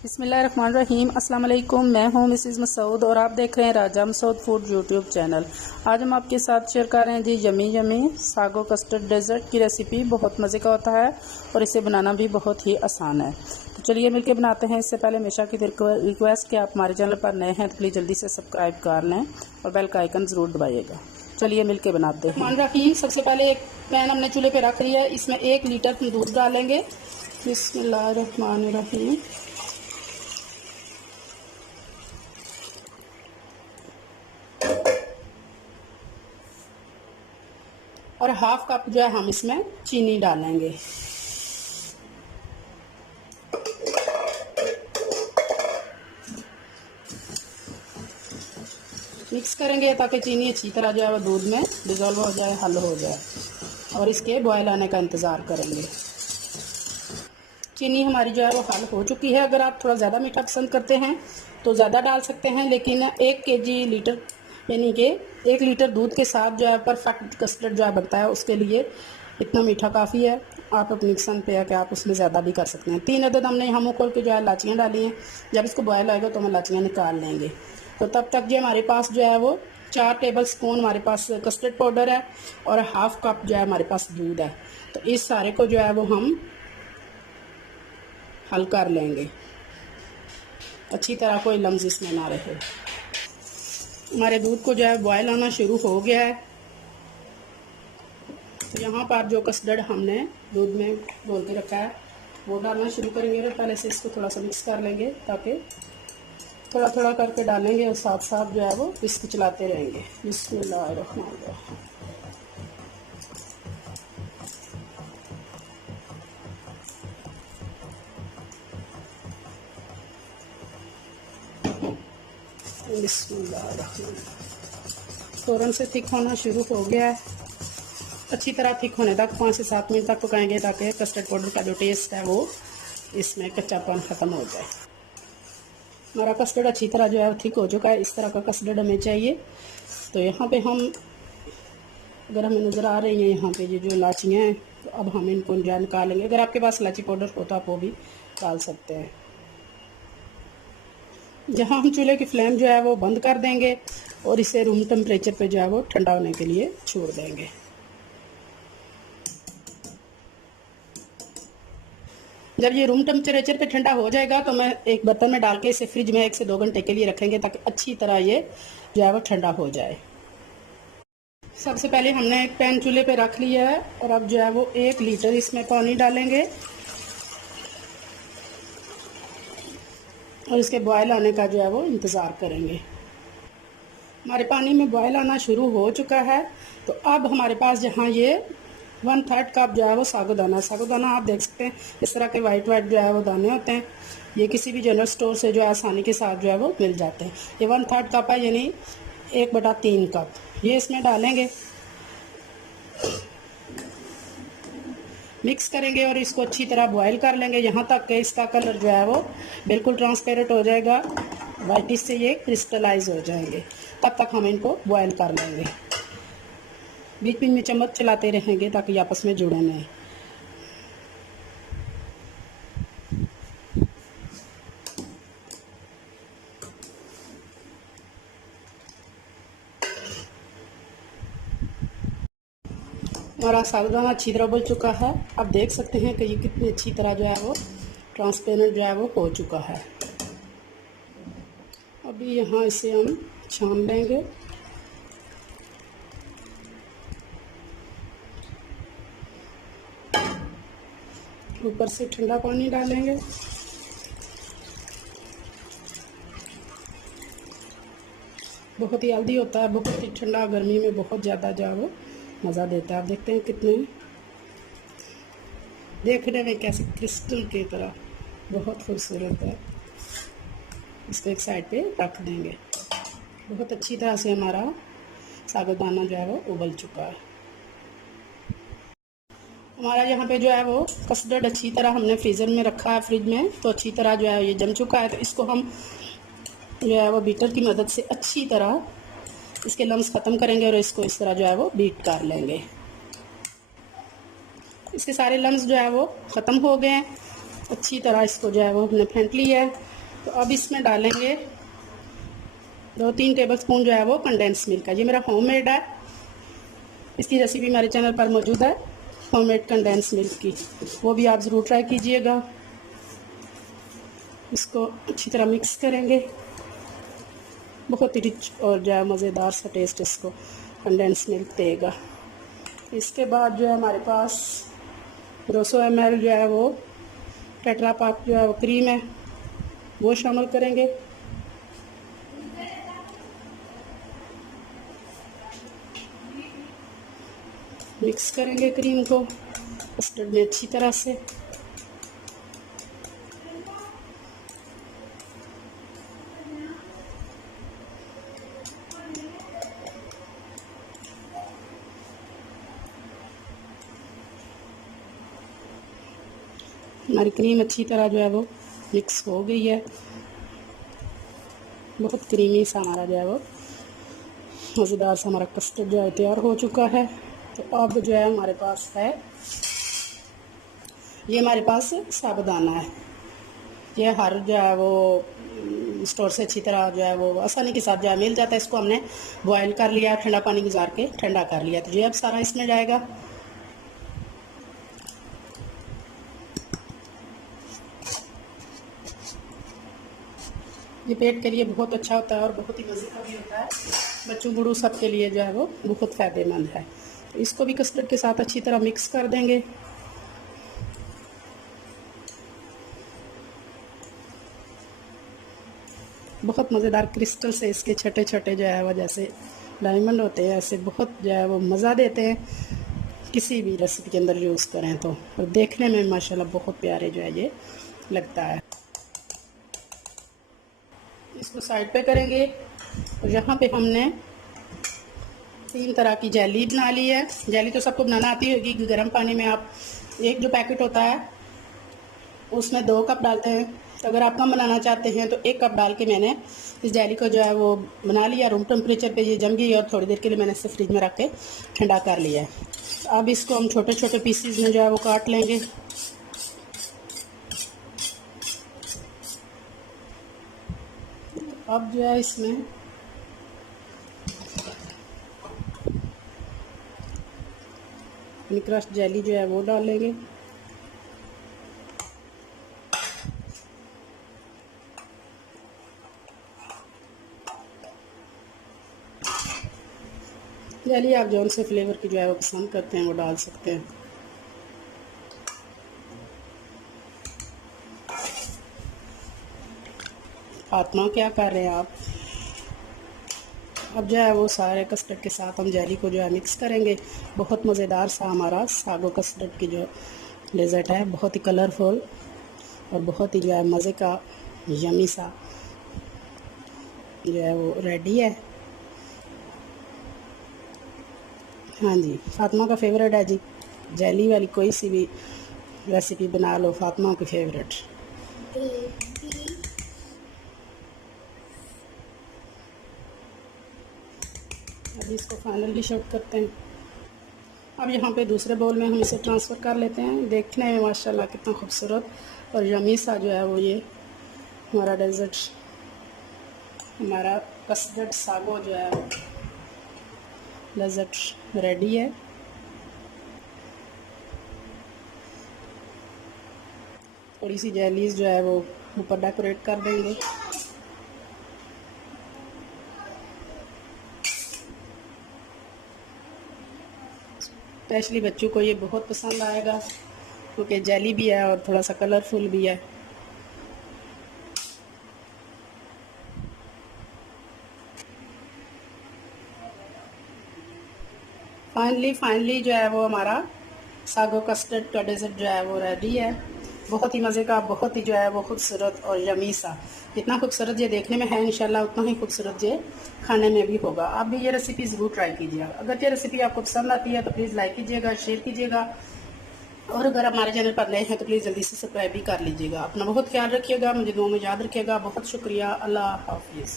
बिस्मिल्लाहिर्रहमानिर्रहीम। अस्सलाम वालेकुम। मैं हूं मिसेज़ मसूद और आप देख रहे हैं Raja Masood food YouTube channel. आज हम आपके साथ शेयर कर रहे हैं जी yummy yummy sago custard dessert की रेसिपी। बहुत मज़े का होता है और इसे बनाना भी बहुत ही आसान है। तो चलिए मिलके बनाते हैं। इससे पहले हमेशा की रिक्वेस्ट कि आप हमारे चैनल पर नए हैं तो प्लीज़ जल्दी से सब्सक्राइब कर लें और बेल का आइकन ज़रूर दबाइएगा। चलिए मिलके बनाते हैं। मान रखिए, सबसे पहले एक पैन हमने चूल्हे पे रख लिया है। इसमें 1 लीटर दूध डालेंगे। बिस्मिल्लाहिर्रहमानिर्रहीम। और हाफ कप जो है हम इसमें चीनी डालेंगे। मिक्स करेंगे ताकि चीनी अच्छी तरह जो है वो दूध में डिज़ोल्व हो जाए, हल हो जाए। और इसके बॉयल आने का इंतज़ार करेंगे। चीनी हमारी जो है वो हल हो चुकी है। अगर आप थोड़ा ज़्यादा मीठा पसंद करते हैं तो ज़्यादा डाल सकते हैं, लेकिन 1 केजी लीटर यानी कि 1 लीटर दूध के साथ जो है परफेक्ट कस्टर्ड जो है बनता है, उसके लिए इतना मीठा काफ़ी है। आप अपनी पसंद पे है कि आप उसमें ज़्यादा भी कर सकते हैं। 3 अदद हमने यहाँ मुँह खोल के जो है इलाचियाँ डाली हैं। जब इसको बॉयल आएगा तो हम इलाचियाँ निकाल लेंगे। तो तब तक जो हमारे पास जो है वो 4 टेबल स्पून हमारे पास कस्टर्ड पाउडर है और हाफ कप जो है हमारे पास दूध है। तो इस सारे को जो है वो हम हल कर लेंगे अच्छी तरह, कोई लम्स इसमें ना रहे। हमारे दूध को जो है बॉयल आना शुरू हो गया है। तो यहाँ पर जो कस्टर्ड हमने दूध में घोल के रखा है वो डालना शुरू करेंगे। और पहले से इसको थोड़ा सा मिक्स कर लेंगे ताकि थोड़ा थोड़ा करके डालेंगे और साथ साथ जो है वो इसको चलाते रहेंगे। बिस्मिल्लाहिर्रहमानिर्रहीम। फ़ौरन से थिक होना शुरू हो गया है। अच्छी तरह थिक होने तक 5 से 7 मिनट तक पकाएंगे ताकि कस्टर्ड पाउडर का जो टेस्ट है वो इसमें कच्चापन ख़त्म हो जाए। हमारा कस्टर्ड अच्छी तरह जो है थिक हो चुका है। इस तरह का कस्टर्ड हमें चाहिए। तो यहाँ पे हम, अगर हमें नज़र आ रही हैं यहाँ पे ये जो इलाचियाँ हैं, तो अब हम इनको जो है निकालेंगे। अगर आपके पास इलाची पाउडर हो तो आप वो भी डाल सकते हैं। जहाँ हम चूल्हे की फ्लेम जो है वो बंद कर देंगे और इसे रूम टेम्परेचर पे जो है वो ठंडा होने के लिए छोड़ देंगे। जब ये रूम टेम्परेचर पे ठंडा हो जाएगा तो मैं एक बर्तन में डाल के इसे फ्रिज में 1 से 2 घंटे के लिए रखेंगे ताकि अच्छी तरह ये जो है वो ठंडा हो जाए। सबसे पहले हमने एक पैन चूल्हे पे रख लिया है और अब जो है वो 1 लीटर इसमें पानी डालेंगे और इसके बॉयल आने का जो है वो इंतज़ार करेंगे। हमारे पानी में बॉयल आना शुरू हो चुका है। तो अब हमारे पास जहाँ ये 1/3 कप जो है वो सागोदाना आप देख सकते हैं, इस तरह के वाइट जो है वो दाने होते हैं। ये किसी भी जनरल स्टोर से जो है आसानी के साथ जो है वो मिल जाते हैं। ये 1/3 कप है, यानी 1/3 कप ये इसमें डालेंगे। मिक्स करेंगे और इसको अच्छी तरह बॉयल कर लेंगे यहाँ तक कि इसका कलर जो है वो बिल्कुल ट्रांसपेरेंट हो जाएगा, वाइटिश से ये क्रिस्टलाइज हो जाएंगे। तब तक हम इनको बॉयल कर लेंगे। बीच बीच में चम्मच चलाते रहेंगे ताकि आपस में जुड़े नहीं। हमारा सागदाना अच्छी तरह उबल चुका है। अब देख सकते हैं कि ये कितनी अच्छी तरह जो है वो ट्रांसपेरेंट जो है वो हो चुका है। अभी यहाँ इसे हम छान लेंगे। ऊपर से ठंडा पानी डालेंगे। बहुत ही हेल्दी होता है, बहुत ही ठंडा, गर्मी में बहुत ज़्यादा जो है वो मज़ा देता है। आप देखते हैं कितने देखने में कैसे क्रिस्टल की तरह बहुत खूबसूरत है। इसको एक साइड पे रख देंगे। बहुत अच्छी तरह से हमारा साबूदाना जो है वो उबल चुका है। हमारा यहाँ पे जो है वो कस्टर्ड अच्छी तरह हमने फ्रीज़र में रखा है, फ्रिज में, तो अच्छी तरह जो है ये जम चुका है। तो इसको हम जो है वो बीटर की मदद से अच्छी तरह इसके लम्स ख़त्म करेंगे और इसको इस तरह जो है वो बीट कर लेंगे। इसके सारे लम्स जो है वो ख़त्म हो गए हैं। अच्छी तरह इसको जो है वो हमने फेंट लिया है। तो अब इसमें डालेंगे 2-3 टेबलस्पून जो है वो कंडेंस मिल्क है। ये मेरा होममेड है, इसकी रेसिपी मेरे चैनल पर मौजूद है, होममेड कंडेंस मिल्क की, वो भी आप ज़रूर ट्राई कीजिएगा। इसको अच्छी तरह मिक्स करेंगे, बहुत ही रिच और जो है मज़ेदार सा टेस्ट इसको कंडेंस मिल्क देगा। इसके बाद जो है हमारे पास 200 ml जो है वो टेट्रा पैक जो है वो क्रीम है, वो शामिल करेंगे। मिक्स करेंगे क्रीम को कस्टर्ड में अच्छी तरह से। हमारी क्रीम अच्छी तरह जो है वो मिक्स हो गई है, बहुत क्रीमी सा हमारा जो है वो मज़ेदार सा हमारा कस्टर्ड जो है तैयार हो चुका है। तो अब जो है हमारे पास है, ये हमारे पास साबुदाना है, ये हर जो है वो स्टोर से अच्छी तरह जो है वो आसानी के साथ जो है मिल जाता है। इसको हमने बॉयल कर लिया, ठंडा पानी गुजार के ठंडा कर लिया। तो ये अब सारा इसमें जाएगा। ये पेट के लिए बहुत अच्छा होता है और बहुत ही मज़े का भी होता है, बच्चों बूढ़ों सब के लिए जो है वो बहुत फ़ायदेमंद है। तो इसको भी कस्टर्ड के साथ अच्छी तरह मिक्स कर देंगे। बहुत मज़ेदार क्रिस्टल से इसके छोटे छोटे जो है वो जैसे डायमंड होते हैं, ऐसे बहुत जो है वो मज़ा देते हैं, किसी भी रेसिपी के अंदर यूज़ करें तो। और देखने में माशाल्लाह बहुत प्यारे जो है ये लगता है। इसको साइड पे करेंगे। और यहाँ पे हमने 3 तरह की जेली बना ली है। जेली तो सबको बनाना आती होगी। गर्म पानी में आप एक जो पैकेट होता है उसमें 2 कप डालते हैं। तो अगर आप कम बनाना चाहते हैं तो 1 कप डाल के मैंने इस जेली को जो है वो बना लिया। रूम टेम्परेचर पे ये जम गई और थोड़ी देर के लिए मैंने इसे फ्रिज में रख के ठंडा कर लिया है। अब इसको हम छोटे छोटे पीसीज में जो है वो काट लेंगे। अब जो है इसमें क्रश जेली जो है वो डालेंगे। जेली आप जौन से फ्लेवर की जो है वो पसंद करते हैं वो डाल सकते हैं। फातिमा क्या कर रहे हैं आप? अब जो है वो सारे कस्टर्ड के साथ हम जेली को जो है मिक्स करेंगे। बहुत मज़ेदार सा हमारा सागो कस्टर्ड की जो डेजर्ट है, बहुत ही कलरफुल और बहुत ही जो है मज़े का यमी सा जो है वो रेडी है। हाँ जी, फातिमा का फेवरेट है जी, जेली वाली कोई सी भी रेसिपी बना लो, फातिमा की फेवरेट। अभी इसको फाइनल डिश आउट करते हैं। अब यहाँ पे दूसरे बाउल में हम इसे ट्रांसफ़र कर लेते हैं। देखने में माशाल्लाह कितना खूबसूरत और यमी सा जो है वो ये हमारा डेजर्ट, हमारा कस्टर्ड सागो जो है वो डेजर्ट रेडी है। थोड़ी सी जेलीज जो है वो ऊपर डेकोरेट कर देंगे। स्पेशली बच्चों को ये बहुत पसंद आएगा क्योंकि जेली भी है और थोड़ा सा कलरफुल भी है। फाइनली जो है वो हमारा सागो कस्टर्ड का डेजर्ट जो है वो रेडी है। बहुत ही मज़े का, बहुत ही जो है वो खूबसूरत और यमी सा। जितना खूबसूरत ये देखने में है इंशाल्लाह उतना ही खूबसूरत ये खाने में भी होगा। आप भी ये रेसिपी ज़रूर ट्राई कीजिएगा। अगर ये रेसिपी आपको पसंद आती है तो प्लीज़ लाइक कीजिएगा, शेयर कीजिएगा और अगर आप हमारे चैनल पर नए हैं तो प्लीज़ जल्दी से सब्सक्राइब भी कर लीजिएगा। अपना बहुत ख्याल रखिएगा, मुझे दुआ में याद रखिएगा। बहुत शुक्रिया। अल्लाह हाफिज़।